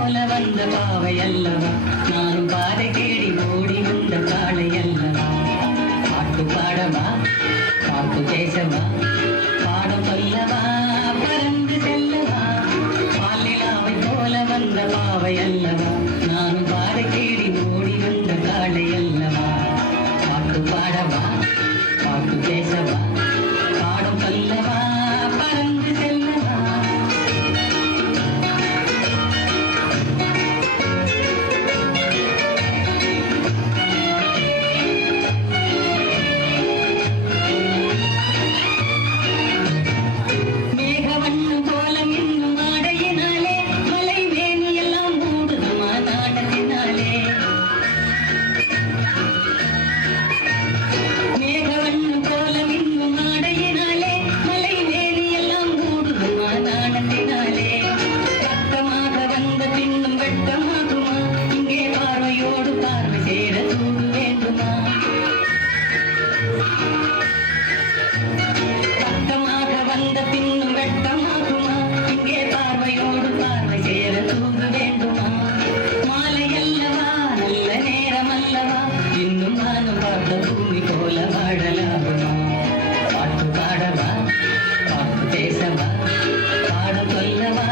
போல வந்த பாவை அல்லவா நானும் பாதை தேடி ஓடி வந்த காளை அல்லவா பாட்டு பாடவா பாட்டு பேசவா பாடம் சொல்லவா பறந்து செல்லவா பாலிலாவை போல வந்த பாவை அல்லவா நானும் பாதை தேடி ஓடி வந்த காளை அல்லவா பாட்டு பாடவா பாட்டு பேசவா பாடம் சொல்லவா பறந்து செல்லவா பூமி போல வாழலாகுமா பாட்டு பாடவா பாட்டு பேசவா பாடம் சொல்லவா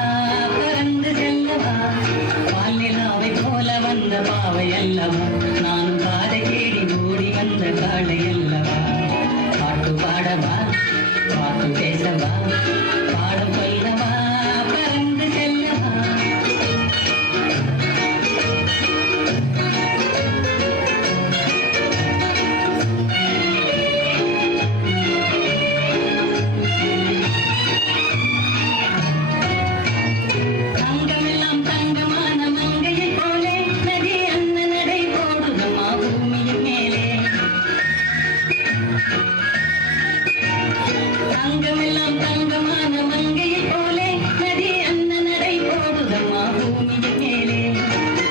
பறந்து செல்லவா பால்நிலாவை போல வந்த பாவை அல்லவா நானும் பாதை தேடி ஓடி வந்த காளை அல்லவா பாட்டு பாடவா பாட்டு பேசவா பாடம் சொல்லவா பறந்து செல்லவா தங்கமெல்லாம் தங்கமான மங்கையை போலே நதி அன்ன நடை போடுதம்மா பூமியின் மேலே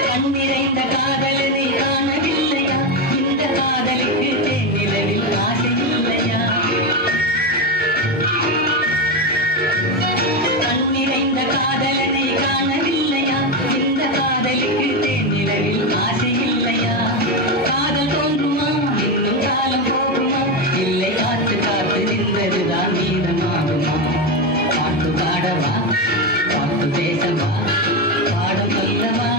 கண் நிறைந்த காதலனை காணவில்லையா இந்த காதலுக்கு தேனிலவில் ஆசை இல்லையா கண் நிறைந்த காதலனை காணவில்லையா இந்த காதலுக்கு தேனிலவில் ஆசை இல்லையா காதல் தோன்றுமா இன்னும் காலம் போகுமா இல்லை காத்து காத்து நின்றதுதான் மீதமாகுமா பாட்டு பாடவா பாட்டு பேசவா பாடம் சொல்லவா